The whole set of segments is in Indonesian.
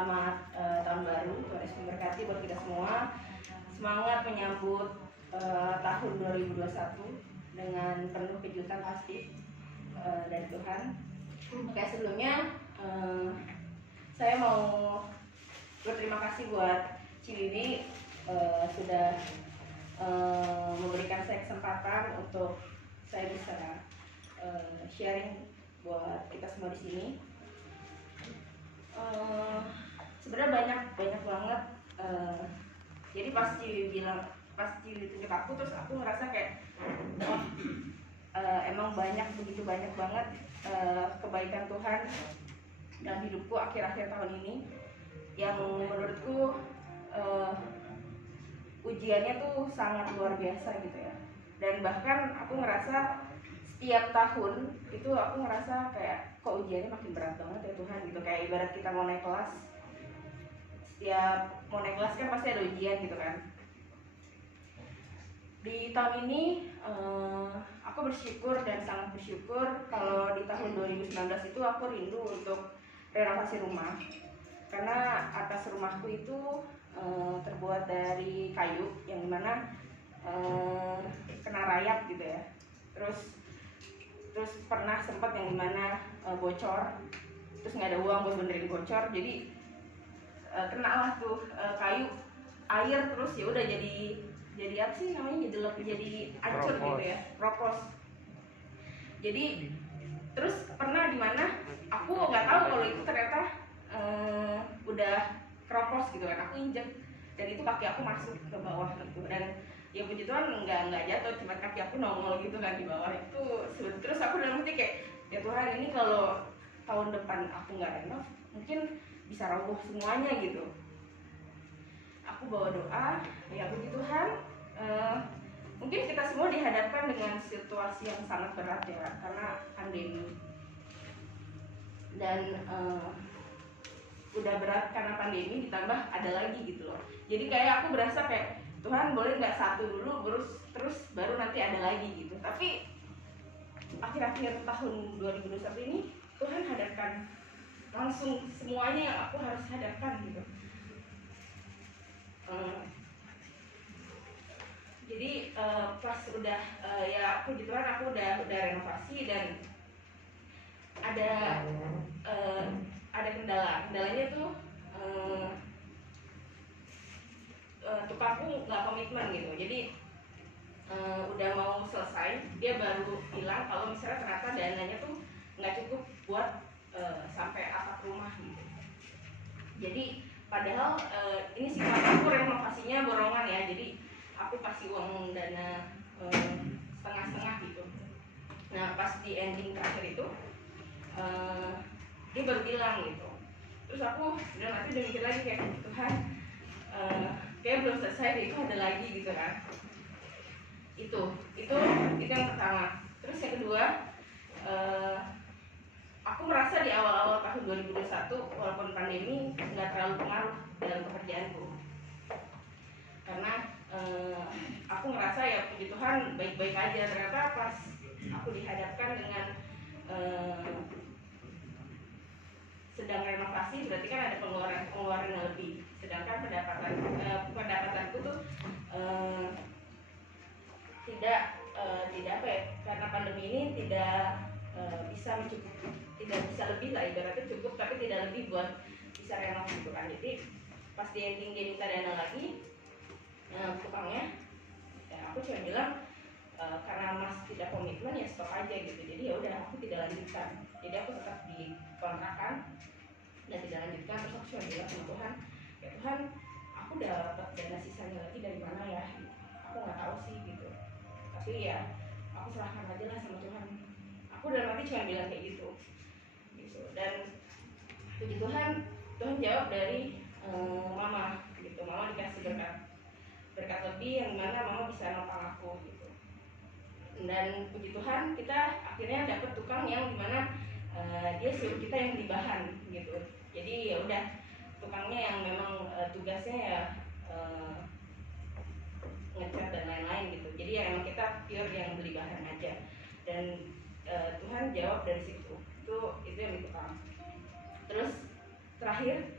Selamat tahun baru, Tuhan Yesus memberkati buat kita semua. Semangat menyambut tahun 2021 dengan penuh kejutan pasti dari Tuhan. Oke, sebelumnya saya mau berterima kasih buat Ciwiwi sudah memberikan saya kesempatan untuk saya bisa sharing buat kita semua di sini. Sebenarnya banyak banget. Jadi pas Ciwi tunjuk aku, terus aku ngerasa kayak emang begitu banyak banget kebaikan Tuhan dalam hidupku akhir-akhir tahun ini, yang menurutku ujiannya tuh sangat luar biasa gitu ya. Dan bahkan aku ngerasa setiap tahun itu aku ngerasa kayak kok ujiannya makin berat banget ya Tuhan gitu. Kayak ibarat kita mau naik kelas, setiap mau naik kelas kan pasti ada ujian gitu kan. Di tahun ini aku bersyukur dan sangat bersyukur kalau di tahun 2019 itu aku rindu untuk renovasi rumah, karena atas rumahku itu terbuat dari kayu yang dimana kena rayap gitu ya. Terus pernah sempat yang dimana bocor, terus nggak ada uang buat benerin bocor, jadi kena lah tuh kayu air, terus ya udah jadi apa sih namanya, jadi hancur gitu ya, ropos. Jadi terus pernah dimana aku nggak tahu kalau itu ternyata udah keropos gitu kan, aku injek dan itu kaki aku masuk ke bawah gitu. Dan ya puji Tuhan nggak jatuh, cuma kaki aku nongol gitu kan di bawah itu. Terus aku dalam hati kayak, ya Tuhan, ini kalau tahun depan aku nggak renov mungkin bisa roboh semuanya gitu. Aku bawa doa, ya puji Tuhan, mungkin kita semua dihadapkan dengan situasi yang sangat berat ya, karena pandemi. Dan udah berat karena pandemi, ditambah ada lagi gitu loh. Jadi kayak aku berasa kayak, Tuhan boleh nggak satu dulu, terus baru nanti ada lagi gitu. Tapi akhir-akhir tahun 2021 ini Tuhan hadapkan langsung semuanya yang aku harus hadapkan gitu. Jadi pas udah ya puji Tuhan aku udah renovasi, dan ada kendalanya tuh tukangku nggak komitmen gitu. Jadi udah mau selesai, dia baru bilang kalau misalnya ternyata dananya tuh nggak cukup buat sampai atap rumah gitu. Jadi padahal ini sih aku renovasinya borongan ya, jadi aku kasih uang dana setengah-setengah gitu. Nah pas di ending terakhir itu dia baru bilang gitu. Terus aku udah mikir lagi kayak, Tuhan kayak belum selesai deh, itu ada lagi gitu kan. Itu yang pertama. Terus yang kedua, aku merasa di awal-awal tahun 2021 walaupun pandemi nggak terlalu pengaruh dalam pekerjaanku, karena aku ngerasa ya puji Tuhan baik-baik aja. Ternyata pas aku dihadapkan dengan sedang renovasi, berarti kan ada pengeluaran yang lebih, sedangkan pendapatanku tuh tidak apa ya, karena pandemi ini tidak bisa mencukupi, tidak bisa lebih lah, ibaratnya cukup tapi tidak lebih buat bisa renov gitu kan. Jadi pas di ending dia minta dana lagi, tukangnya ya aku cuma bilang karena Mas tidak komitmen ya stop aja gitu. Jadi ya udah aku tidak lanjutkan, jadi aku tetap di kontrakan dan tidak lanjutkan. Terus aku cuma bilang sama Tuhan, ya Tuhan, aku udah dapat dana sisanya lagi dari mana ya, aku nggak tahu sih gitu, tapi ya aku serahkan aja lah sama Tuhan. Aku dalam hati cuma bilang kayak gitu. Dan puji Tuhan jawab dari mama gitu. Mama dikasih berkat lebih yang mana mama bisa nopang aku gitu. Dan puji Tuhan kita akhirnya dapat tukang yang dimana dia suruh kita yang beli bahan gitu. Jadi ya udah tukangnya yang memang tugasnya ya ngecat dan lain-lain gitu. Jadi ya emang kita pure yang beli bahan aja. Dan Tuhan jawab dari situ. Itu yang ditukang. Terus terakhir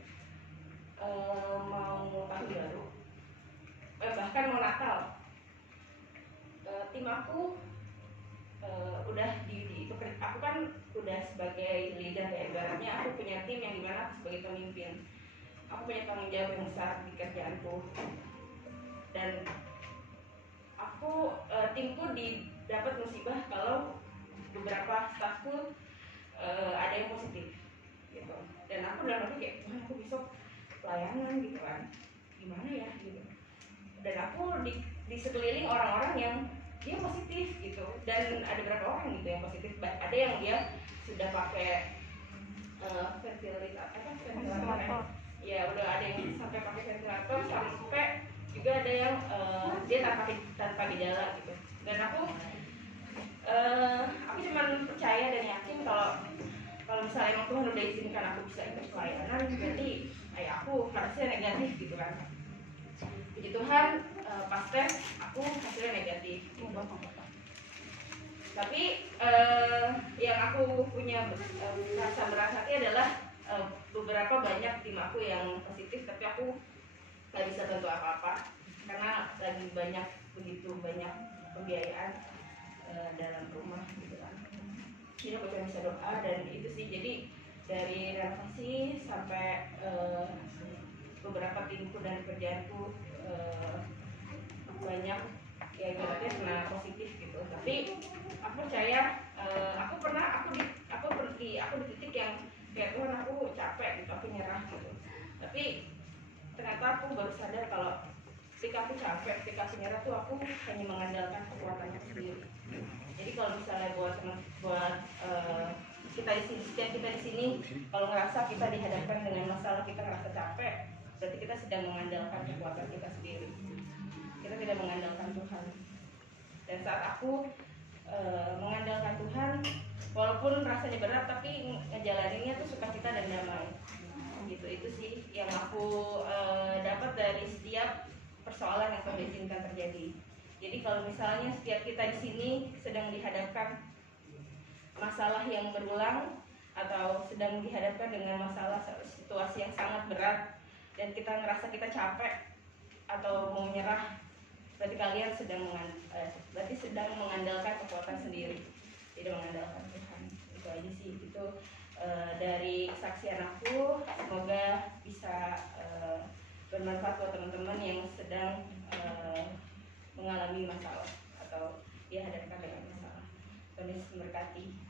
mau tahun baru, bahkan mau Natal, tim aku udah itu aku kan udah sebagai leader ya, ibaratnya aku punya tim yang dimana aku sebagai pemimpin, aku punya tanggung jawab yang besar di kerjaanku, dan aku timku dapat musibah kalau beberapa stafku ada yang positif gitu, dan aku dalam hati kayak Tuhan, aku besok pelayanan gitu kan, gimana ya gitu, dan aku di sekeliling orang-orang yang dia positif gitu, dan ada beberapa orang gitu yang positif, ada yang dia sudah pakai ventilator ya, udah ada yang sampai pakai ventilator, sampai juga ada yang dia tanpa gejala gitu, dan aku cuma percaya dan yakin kalau misalnya emang Tuhan udah izinkan aku bisa ikut pelayanan, berarti aku harusnya negatif gitu kan. Puji Tuhan, pas tes aku hasilnya negatif gitu. Tapi yang aku punya rasa berat hati adalah beberapa banyak tim aku yang positif, tapi aku nggak bisa bantu apa-apa karena lagi begitu banyak pembiayaan dalam rumah gitu kan. Jadi aku cuma bisa doa, dan itu sih, jadi dari renovasi sampai beberapa timku dan kerjaanku banyak ya ibaratnya kena positif gitu. Tapi aku percaya aku di titik yang kayak Tuhan, aku capek gitu, aku nyerah gitu. Tapi ternyata aku baru sadar kalau ketika aku capek, ketika aku nyerah tuh aku hanya mengandalkan kekuatan aku sendiri. Jadi kalau misalnya buat kita di sini, setiap kita di sini kalau ngerasa kita dihadapkan dengan masalah, kita ngerasa capek, berarti kita sedang mengandalkan kekuatan kita sendiri. Kita tidak mengandalkan Tuhan. Dan saat aku mengandalkan Tuhan, walaupun rasanya berat, tapi ngejalaninnya tuh sukacita dan damai. Gitu, itu sih yang aku dapat dari setiap persoalan yang Tuhan izinkan terjadi. Jadi kalau misalnya setiap kita di sini sedang dihadapkan masalah yang berulang atau sedang dihadapkan dengan masalah situasi yang sangat berat dan kita ngerasa kita capek atau mau menyerah, berarti kalian sedang mengandalkan kekuatan sendiri, tidak mengandalkan Tuhan. Itu aja sih, itu dari kesaksian aku, semoga bisa bermanfaat buat teman-teman yang sedang mengalami masalah atau dihadapkan dengan masalah. Tuhan Yesus memberkati.